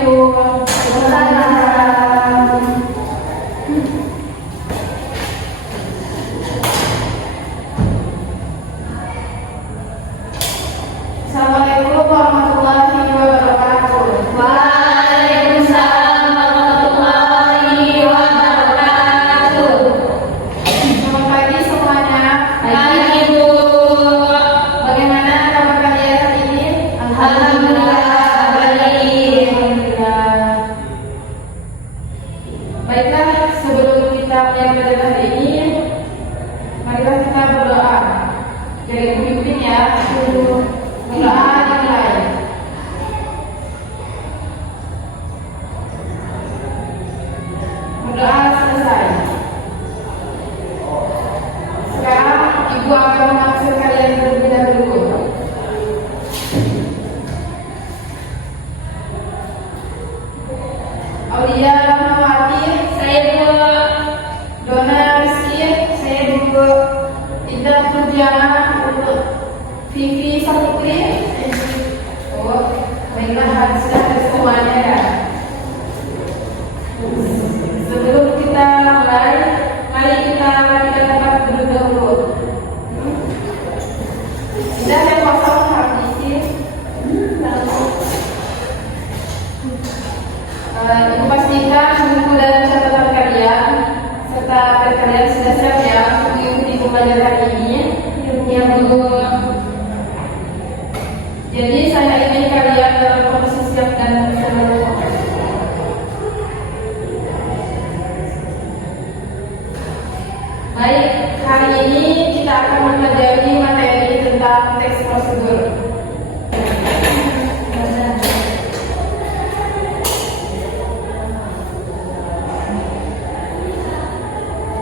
Assalamualaikum. Waalaikumsalam. Assalamualaikum warahmatullahi wabarakatuh. Waalaikumsalam warahmatullahi wabarakatuh. Selamat pagi semuanya. Pagi Bu. Bagaimana kabar kalian hari ini? Alhamdulillah baik. Alhamdulillah. Baiklah, sebelum kita mulai belajar hari ini, marilah kita berdoa. Dari pemimpin ya, berdoa dimulai. Berdoa selesai. Sekarang Ibu akan mengaksir kalian terlebih dahulu. Aulia Rahmawati, Saya Bu. Dona Rizky, Saya Bu. Ida Turjana, Vivi Saputri. Oh, baiklah, sudah semuanya ya. Sebelum kita mulai, mari kita tempat duduk dahulu. Sudah yang kosong harus diisi. Ibu pastikan buku dan catatan kalian serta pet kalian sudah siap ya untuk mengikuti pembelajaran ini. Ya Bu. Jadi saya ingin kalian dalam kondisi siap dan seluruh. Baik, hari ini kita akan mempelajari materi tentang teks prosedur.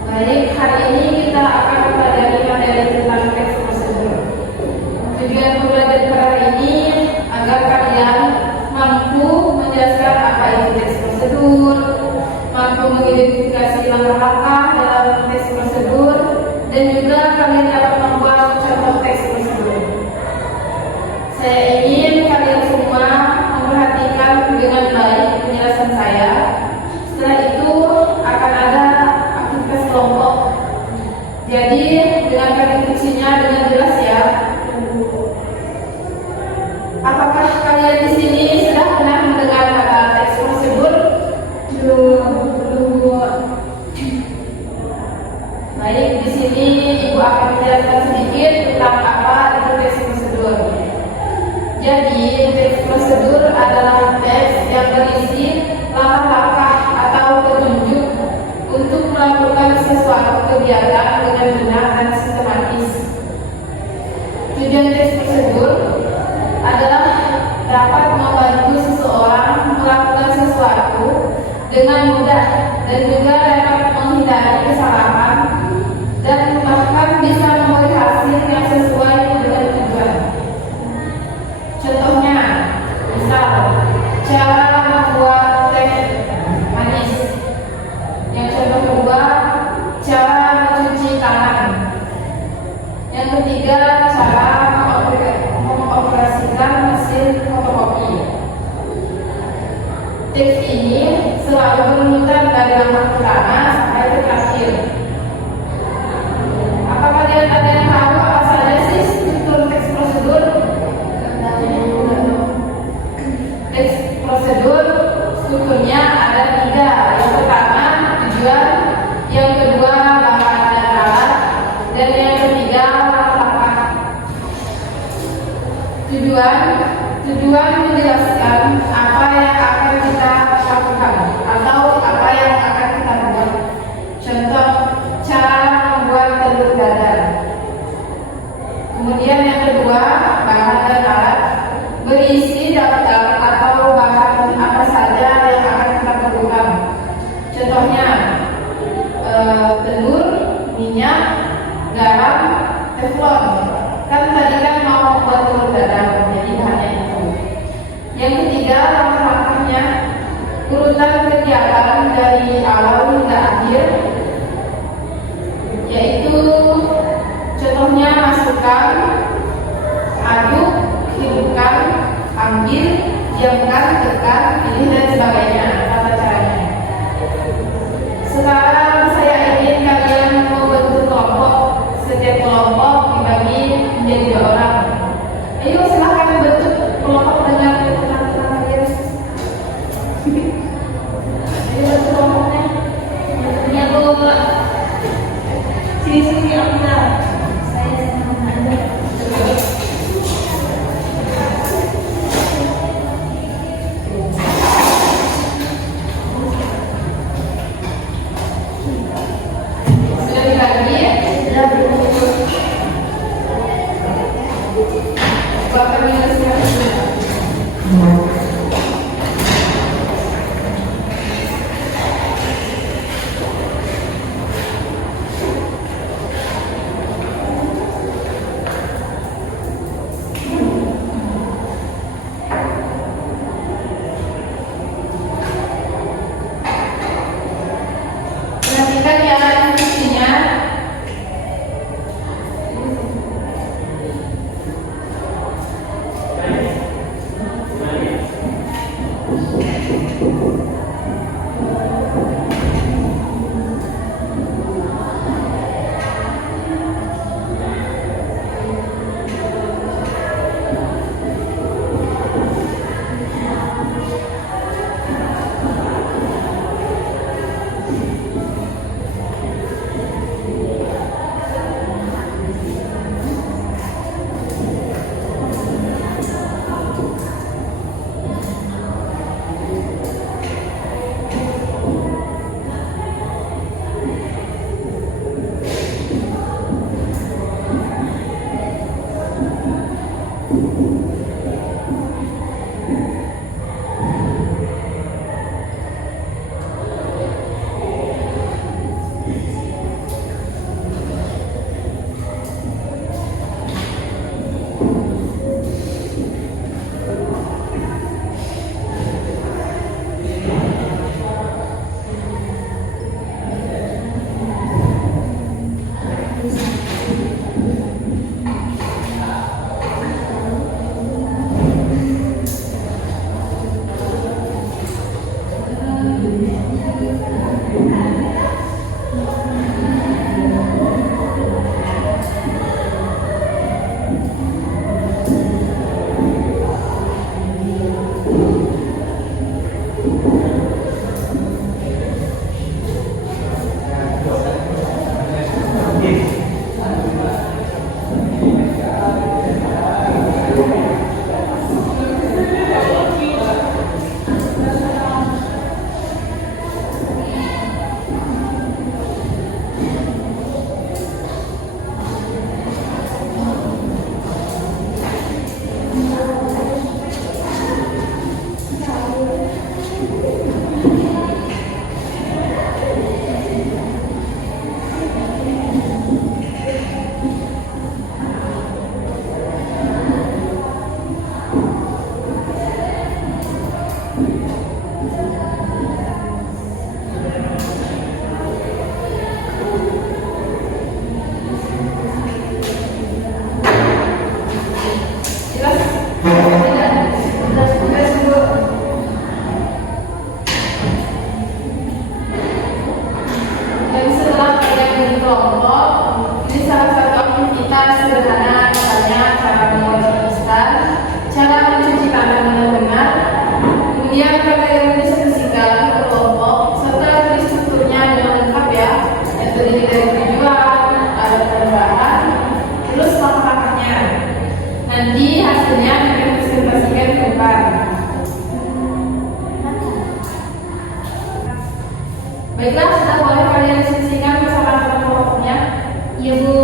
Baik, hari ini kita akan mempelajari materi tentang teks prosedur. Tujuan pembelajaran pada hari ini agar kalian mampu menjelaskan apa itu teks prosedur, mampu mengidentifikasi langkah-langkah dalam teks prosedur, dan juga kalian dapat membuat contoh teks prosedur. Saya ingin kalian semua memperhatikan dengan baik penjelasan saya. Setelah itu akan ada aktivitas kelompok. Jadi dengarkan instruksinya dengan jelas ya. Apakah kalian di sini sudah pernah mendengar kata teks prosedur? Belum. Baik, di sini Ibu akan menjelaskan sedikit tentang apa itu teks prosedur. Jadi, teks prosedur adalah teks yang berisi langkah-langkah atau petunjuk untuk melakukan sesuatu kegiatan dengan benar dan sistematis. Tujuan teks prosedur adalah dapat membantu seseorang melakukan sesuatu dengan mudah dan juga dapat menghindari kesalahan dan bahkan bisa memberi hasil yang sesuai dengan tujuan. Contohnya, misal cara membuat teh manis. Yang contoh kedua, cara mencuci tangan. Yang ketiga, cara mengoperasikan mesin fotokopi. Teks ini selalu berurutan dari langkah pertama sampai ke terakhir. Apa kalian ada yang tahu apa saja sih struktur teks prosedur? Teks prosedur strukturnya ada 3. Yang pertama tujuan, yang kedua bahan dan alat, dan yang ketiga langkah-langkah. Tujuan menjelaskan apa yang akan kita lakukan atau apa yang akan kita buat. Contoh, cara membuat telur dadar. Kemudian yang kedua, bahan dan alat, berisi daftar atau bahan apa saja yang akan kita perlukan. Contohnya, telur, minyak, garam, teflon. Kan tadi kan mau membuat telur dadar, jadi bahannya itu. Yang ketiga, langkah-langkahnya, urutan kegiatan dari awal hingga akhir, yaitu contohnya masukkan, aduk, hidupkan, ambil, diamkan, tekan, pilih dan sebagainya. Tata caranya. Sekarang saya ingin kalian membentuk kelompok. Setiap kelompok dibagi menjadi 2 orang. Ayo silahkan bentuk kelompok dengan teman-teman kalian. Ayo bentuk kelompoknya. Ya Bu. Sini aku lah. Saya sama Anda. Sudah dibagi ya? Sudah Bu. Bapak minusnya. Perhatikan ya instruksinya. Baiklah, sudah boleh kalian diskusikan masalah kelompoknya. Ya Bu.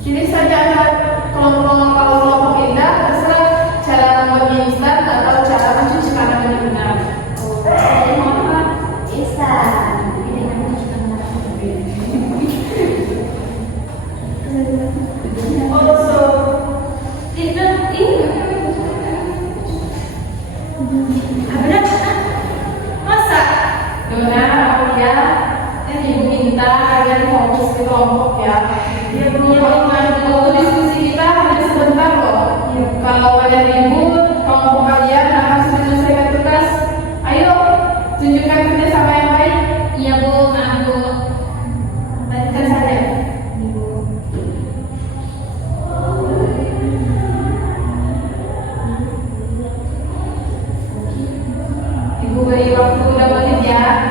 Pilih saja antara kelompok indah, terserah cara membuatnya instan atau cara mencuci tangan dengan benar. Saya Muhammad Isa. Also, Masa? Dona, Aulia, dan Ibu minta kalian fokus ke kelompok ya. Ya Bu. Waktu diskusi Kalau pada ribut, kelompok kalian akan sulit menyelesaikan tugas. Ayo, tunjukkan kerjasama yang baik. Iya Bu, maaf Bu. Lanjutkan saja. Ibu. Ibu beri waktu 2 menit ya.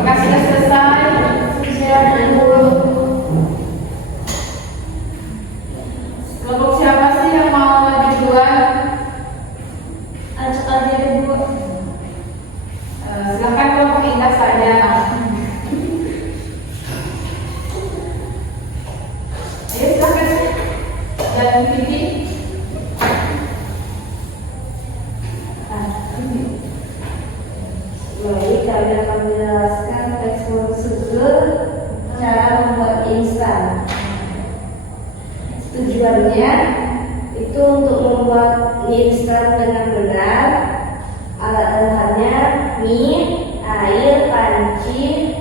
Apakah sudah selesai? Sudah Bu. Kelompok siapa sih yang mau maju duluan? Ajak aja deh Bu. Silakan kelompok Indah saja. Ayo silakan. Dan Vivi. Baik, kami akan menjelaskan teks prosedur cara membuat instan. Tujuannya itu untuk membuat mie instan dengan benar. Alat-alatnya mie, air, panci,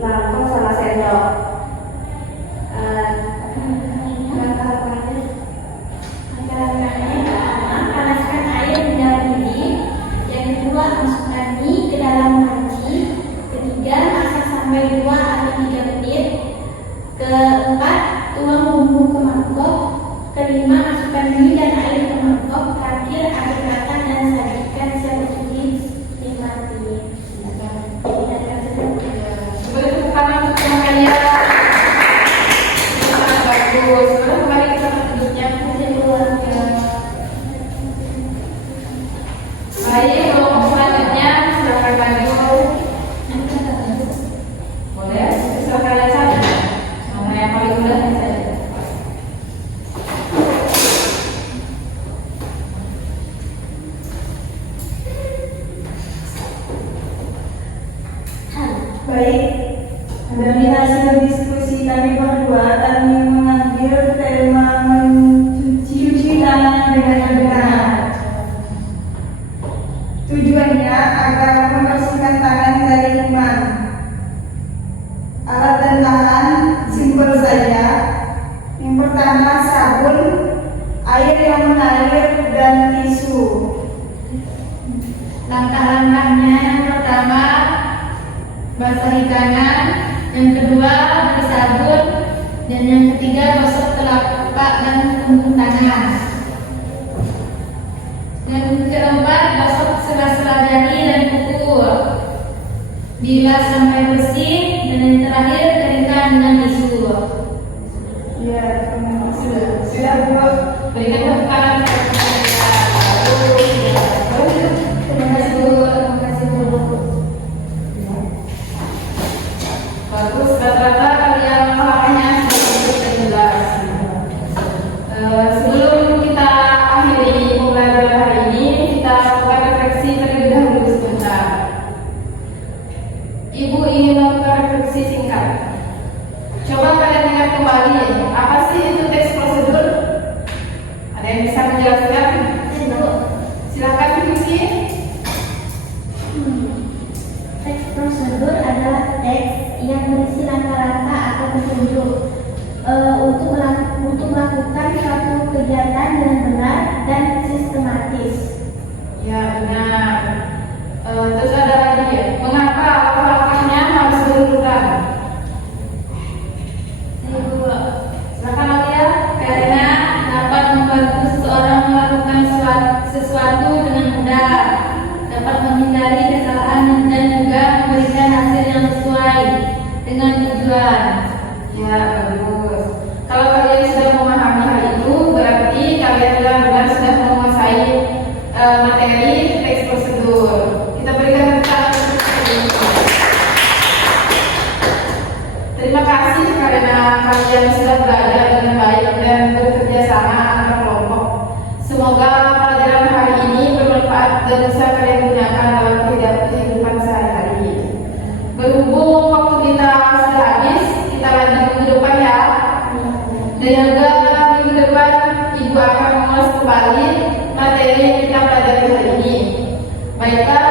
mangkok sama sendok. Langkah-langkahnya pertama, panaskan air di dalam mendidih. Yang kedua, masukkan mie ke dalam panci. Ketiga, masak sampai 2 atau 3 menit. Keempat, tuang bumbu ke mangkok. Kelima, masukkan mie dan air ke mangkok. Terakhir, aduk rata dan sajikan seperti nikmati. Beri tepuk tangan untuk teman kalian. Sangat bagus. Sekarang kembali ke tempat duduknya. Baik, kelompok selanjutnya silakan maju. Boleh, silakan kalian saja. Mana yang paling mudah saja. Baik, dari hasil diskusi kami berdua, kami mengambil tema mencuci tangan dengan benar. Tujuannya agar membersihkan tangan dari kuman. Alat dan bahan simpel saja. Yang pertama sabun, air yang mengalir, dan tisu. Langkah-langkahnya yang pertama, basahi tangan. Yang kedua, beri sabun. Dan yang ketiga, gosok telapak dan punggung tangan. Yang keempat, gosok sela-sela jari dan kuku. Bilas sampai bersih. Dan yang terakhir, keringkan dengan tisu. Ya, Sudah Bu, berikan tepuk tangan. Terima kasih Bu. Terima kasih Bu. Bagus, rata-rata kalian pemahamannya sudah jelas. Sebelum kita akhiri pembelajaran hari ini, kita lakukan refleksi terlebih dahulu sebentar. Ibu ingin melakukan refleksi singkat. Coba kalian ingat kembali, apa sih itu teks prosedur? Ada yang bisa menjelaskan? Silakan Vivi. Teks prosedur adalah teks yang berisi langkah-langkah atau petunjuk untuk melakukan suatu kegiatan dengan benar dan sistematis. Ya benar. Terus ada lagi, mengapa langkah-langkahnya harus berurutan? Silakan Alia. Karena dapat membantu seseorang melakukan sesuatu dengan mudah, dapat menghindari kesalahan dan juga memberikan hasil yang sesuai dengan tujuan. Ya bagus. Kalau kalian sudah memahami hal itu, berarti kalian benar-benar sudah menguasai materi teks prosedur. Kita berikan tepuk tangan untuk mereka. Terima kasih karena kalian sudah belajar dengan baik dan bekerja sama antar kelompok. Semoga pelajaran hari ini bermanfaat dan bisa kalian gunakan dalam kehidupan sehari-hari. Berhubung waktu kita sudah habis, kita lanjut minggu depan ya. Dan juga minggu depan Ibu akan mengulas kembali materi yang kita pelajari hari ini. Baiklah,